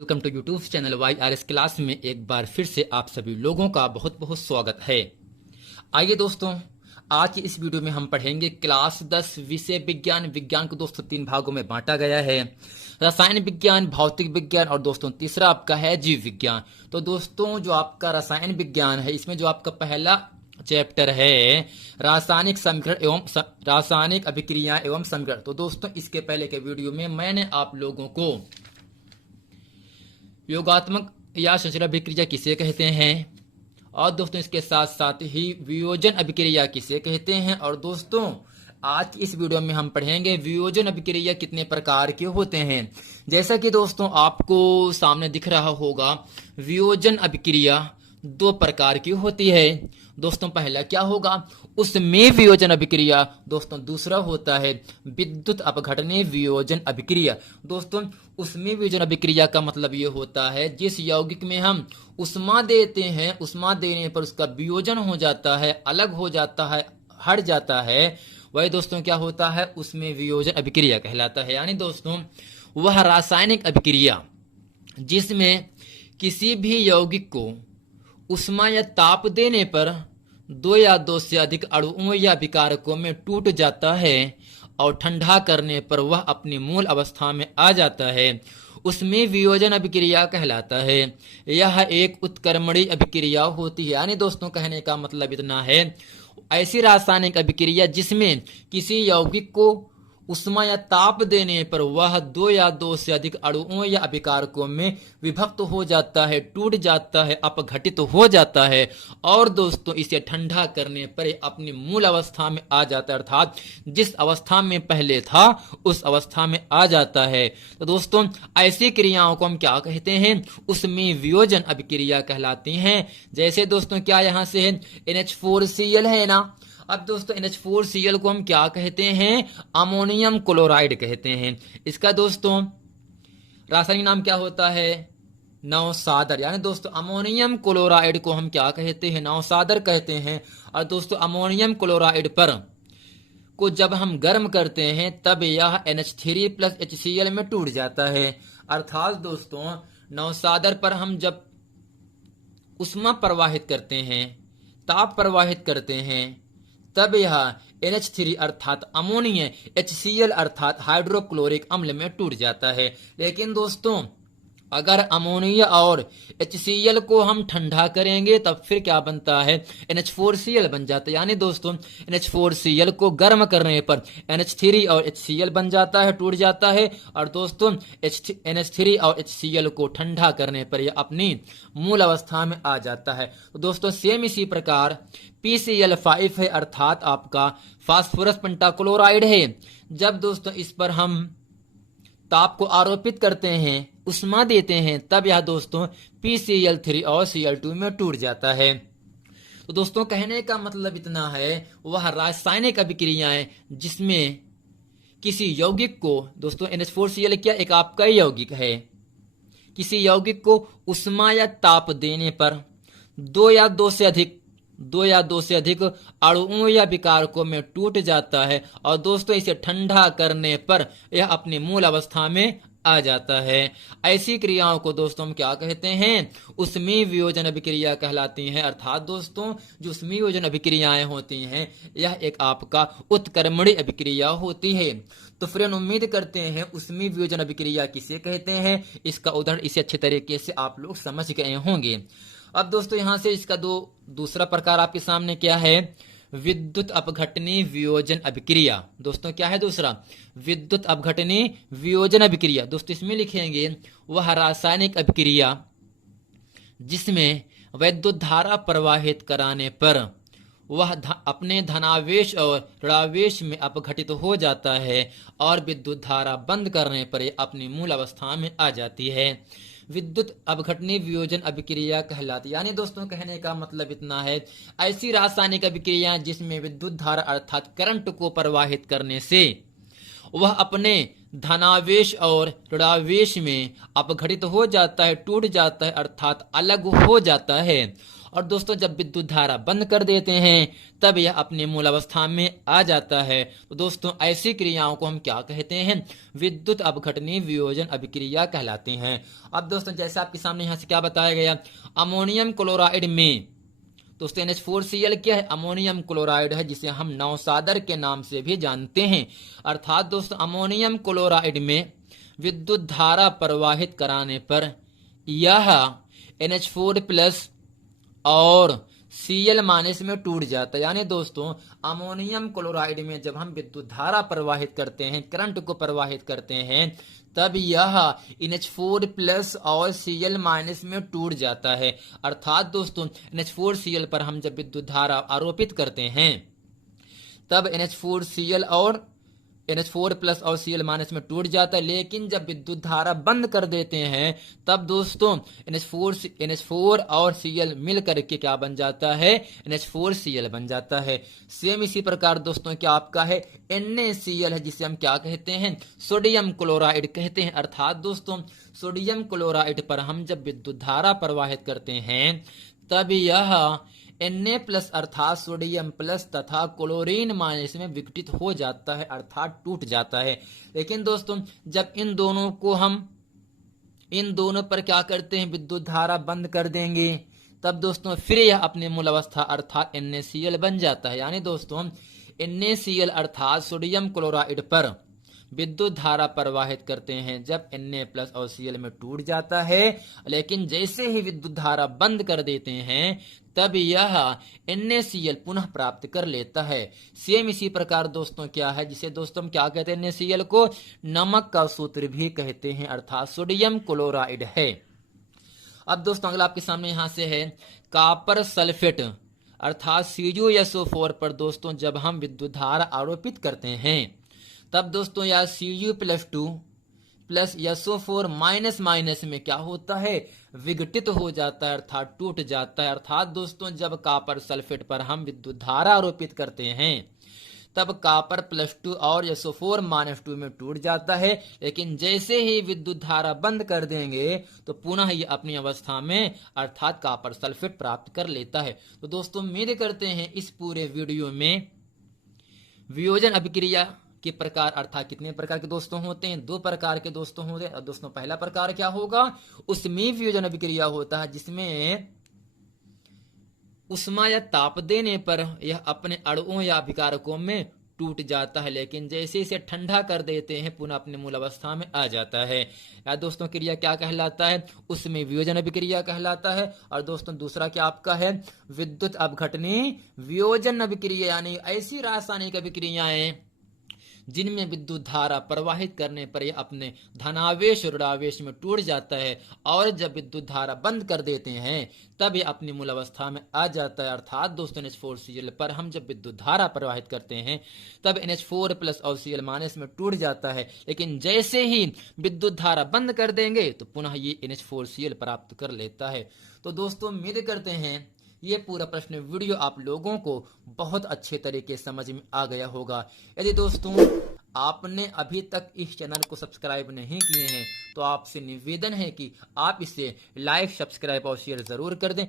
Welcome to YouTube channel YRS class में एक बार फिर से आप सभी लोगों का बहुत बहुत स्वागत है। आइए दोस्तों, आज की इस वीडियो में हम पढ़ेंगे क्लास 10 विषय विज्ञान। विज्ञान को दोस्तों 3 भागों में बांटा गया है, रसायन विज्ञान, भौतिक विज्ञान और दोस्तों तीसरा आपका है जीव विज्ञान। तो दोस्तों जो आपका रसायन विज्ञान है, इसमें जो आपका पहला चैप्टर है रासायनिक समीकरण एवं रासायनिक अभिक्रिया एवं समीकरण। तो दोस्तों इसके पहले के वीडियो में मैंने आप लोगों को योगात्मक या संचरण अभिक्रिया किसे कहते हैं और दोस्तों इसके साथ साथ ही वियोजन अभिक्रिया किसे कहते हैं। और दोस्तों आज की इस वीडियो में हम पढ़ेंगे वियोजन अभिक्रिया कितने प्रकार के होते हैं। जैसा कि दोस्तों आपको सामने दिख रहा होगा, वियोजन अभिक्रिया 2 प्रकार की होती है। दोस्तों पहला क्या होगा, उसमें वियोजन अभिक्रिया। दोस्तों दूसरा होता है विद्युत अपघटनीय वियोजन अभिक्रिया। दोस्तों उसमें वियोजन अभिक्रिया का मतलब ये होता है जिस यौगिक में हम उष्मा देते हैं, उष्मा देने पर उसका वियोजन हो जाता है, अलग हो जाता है, हट जाता है, वही दोस्तों क्या होता है, उसमें वियोजन अभिक्रिया कहलाता है। यानी दोस्तों वह रासायनिक अभिक्रिया जिसमें किसी भी यौगिक को उष्मा या ताप देने पर 2 या 2 से अधिक अणुओं या विकारकों में टूट जाता है और ठंडा करने पर वह अपनी मूल अवस्था में आ जाता है, उसमें वियोजन अभिक्रिया कहलाता है। यह एक उत्क्रमणीय अभिक्रिया होती है। यानी दोस्तों कहने का मतलब इतना है, ऐसी रासायनिक अभिक्रिया जिसमें किसी यौगिक को उष्मा या ताप देने पर वह 2 या 2 से अधिक अणुओं या अभिकारकों में विभक्त हो जाता है, टूट जाता है, अपघटित हो जाता है और दोस्तों इसे ठंडा करने पर अपनी मूल अवस्था में आ जाता है, अर्थात जिस अवस्था में पहले था उस अवस्था में आ जाता है। तो दोस्तों ऐसी क्रियाओं को हम क्या कहते हैं, उसमें वियोजन अभिक्रिया कहलाती हैं। जैसे दोस्तों क्या यहाँ से है, NH4Cl है ना। अब दोस्तों NH4Cl को हम क्या कहते हैं, अमोनियम क्लोराइड कहते हैं। इसका दोस्तों रासायनिक नाम क्या होता है, नवसादर। यानी दोस्तों अमोनियम क्लोराइड को हम क्या कहते हैं, नवसादर कहते हैं। और दोस्तों अमोनियम क्लोराइड पर को जब हम गर्म करते हैं तब यह NH3+HCl में टूट जाता है। अर्थात दोस्तों नवसादर पर हम जब उष्मा प्रवाहित करते हैं, ताप प्रवाहित करते हैं, तब यह NH3 अर्थात अमोनिया, HCl अर्थात हाइड्रोक्लोरिक अम्ल में टूट जाता है। लेकिन दोस्तों अगर अमोनिया और HCl को हम ठंडा करेंगे तब फिर क्या बनता है, NH4Cl बन जाता है। यानी दोस्तों NH4Cl को गर्म करने पर NH3 और HCl बन जाता है, टूट जाता है। और दोस्तों NH3 और HCl को ठंडा करने पर यह अपनी मूल अवस्था में आ जाता है। तो दोस्तों सेम इसी प्रकार PCl5 है, अर्थात आपका फास्फोरस पेंटाक्लोराइड है। जब दोस्तों इस पर हम ताप को आरोपित करते हैं, उष्मा देते हैं, तब यह दोस्तों PCl3 और Cl2 में टूट जाता है। तो दोस्तों कहने का मतलब इतना है, वह रासायनिक अभिक्रियाएं जिसमें किसी यौगिक को, दोस्तों NH4Cl क्या एक आपका यौगिक है, किसी यौगिक को उष्मा या ताप देने पर 2 या 2 से अधिक अणुओं या विकारकों में टूट जाता है और दोस्तों इसे ठंडा करने पर यह अपनी मूल अवस्था में आ जाता है। ऐसी क्रियाओं को दोस्तों हम क्या कहते हैं, उसमें वियोजन अभिक्रिया कहलाती हैं। अर्थात दोस्तों जो उसमें वियोजन अभिक्रियाएं होती हैं यह एक आपका उत्क्रमणीय अभिक्रिया होती है। तो फ्रेंड उम्मीद करते हैं उसमें वियोजन अभिक्रिया किसे कहते हैं, इसका उदाहरण इसे अच्छे तरीके से आप लोग समझ गए होंगे। अब दोस्तों यहां से इसका दूसरा प्रकार आपके सामने क्या है, विद्युत अपघटनीय वियोजन अभिक्रिया। दोस्तों क्या है दूसरा, विद्युत अपघटनीय वियोजन अभिक्रिया। दोस्तों इसमें लिखेंगे वह रासायनिक अभिक्रिया जिसमें वैद्युत धारा प्रवाहित कराने पर वह अपने धनावेश और ऋणावेश में अपघटित हो जाता है और विद्युत धारा बंद करने पर यह अपनी मूल अवस्था में आ जाती है, विद्युत अपघटनीय वियोजन अभिक्रिया कहलाती। यानी दोस्तों कहने का मतलब इतना है, ऐसी रासायनिक अभिक्रिया जिसमें विद्युत धारा अर्थात करंट को प्रवाहित करने से वह अपने धनावेश और ऋणावेश में अपघटित हो जाता है, टूट जाता है, अर्थात अलग हो जाता है और दोस्तों जब विद्युत धारा बंद कर देते हैं तब यह अपने मूल अवस्था में आ जाता है। तो दोस्तों ऐसी क्रियाओं को हम क्या कहते हैं? विद्युत अपघटनीय वियोजन अभिक्रिया कहलाते हैं। अब दोस्तों जैसा आपके सामने यहाँ से क्या बताया गया, अमोनियम क्लोराइड में दोस्तों NH4Cl क्या है? अमोनियम क्लोराइड है, जिसे हम नौसादर के नाम से भी जानते हैं। अर्थात दोस्तों अमोनियम क्लोराइड में विद्युत धारा प्रवाहित कराने पर यह NH4 प्लस और Cl माइनस में टूट जाता है। यानी दोस्तों अमोनियम क्लोराइड में जब हम विद्युत धारा प्रवाहित करते हैं, करंट को प्रवाहित करते हैं, तब यह NH4 प्लस और Cl माइनस में टूट जाता है। अर्थात दोस्तों NH4Cl पर हम जब विद्युत धारा आरोपित करते हैं तब NH4Cl और NH4 प्लस और Cl माइनस में टूट जाता है। लेकिन जब विद्युत धारा बंद कर देते हैं तब दोस्तों NH4 और Cl मिल करके क्या बन जाता है? NH4Cl बन जाता है। सेम इसी प्रकार दोस्तों क्या आपका है NaCl है, जिसे हम क्या कहते हैं? सोडियम क्लोराइड कहते हैं। अर्थात दोस्तों सोडियम क्लोराइड पर हम जब विद्युत धारा प्रवाहित करते हैं तब यह Na प्लस अर्थात सोडियम प्लस तथा क्लोरीन माइनस में विघटित हो जाता है, अर्थात टूट जाता है। लेकिन दोस्तों जब इन दोनों पर क्या करते हैं? विद्युत धारा बंद कर देंगे, तब दोस्तों फिर यह अपने मूल अवस्था अर्थात NaCl बन जाता है। यानी दोस्तों NaCl अर्थात सोडियम क्लोराइड पर विद्युत धारा प्रवाहित करते हैं जब Na प्लस और Cl में टूट जाता है। लेकिन जैसे ही विद्युत धारा बंद कर देते हैं तब यह NaCl पुनः प्राप्त कर लेता है। सेम इसी प्रकार दोस्तों क्या है, जिसे दोस्तों हम क्या कहते हैं? NaCl को नमक का सूत्र भी कहते हैं, अर्थात सोडियम क्लोराइड है। अब दोस्तों अगला आपके सामने यहाँ से है कॉपर सल्फेट अर्थात CuSO4 पर दोस्तों जब हम विद्युत धारा आरोपित करते हैं तब दोस्तों यह Cu+2 plus SO4 minus minus में क्या होता है? विघटित हो जाता है, अर्थात टूट जाता है। अर्थात दोस्तों जब कॉपर सल्फेट पर हम विद्युत धारा आरोपित करते हैं तब कॉपर +2 और SO4 -2 में टूट जाता है। लेकिन जैसे ही विद्युत धारा बंद कर देंगे तो पुनः ये अपनी अवस्था में अर्थात कॉपर सल्फेट प्राप्त कर लेता है। तो दोस्तों उम्मीद करते हैं इस पूरे वीडियो में वियोजन अभिक्रिया के प्रकार अर्थात कितने प्रकार के दोस्तों होते हैं? 2 प्रकार के दोस्तों होते हैं। दोस्तों पहला प्रकार क्या होगा? उष्मीय वियोजन अभिक्रिया होता है, जिसमें उष्मा या ताप देने पर यह अपने अणुओं या अभिकारकों में टूट जाता है, लेकिन जैसे इसे ठंडा कर देते हैं पुनः अपने मूल अवस्था में आ जाता है। या दोस्तों क्रिया क्या कहलाता है? उसमें वियोजन अभिक्रिया कहलाता है। और दोस्तों दूसरा क्या आपका है? विद्युत अपघटनीय वियोजन अभिक्रिया, यानी ऐसी रासायनिक अभिक्रियाएं जिनमें विद्युत धारा प्रवाहित करने पर यह अपने धनावेश और ऋणावेश में टूट जाता है, और जब विद्युत धारा बंद कर देते हैं तब यह अपनी मूल अवस्था में आ जाता है। अर्थात दोस्तों NH4Cl पर हम जब विद्युत धारा प्रवाहित करते हैं तब NH4 प्लस और Cl माइनस में टूट जाता है। लेकिन जैसे ही विद्युत धारा बंद कर देंगे तो पुनः ये NH4Cl प्राप्त कर लेता है। तो दोस्तों उम्मीद करते हैं ये पूरा प्रश्न वीडियो आप लोगों को बहुत अच्छे तरीके से समझ में आ गया होगा। यदि दोस्तों आपने अभी तक इस चैनल को सब्सक्राइब नहीं किए हैं तो आपसे निवेदन है कि आप इसे लाइक, सब्सक्राइब और शेयर जरूर कर दें।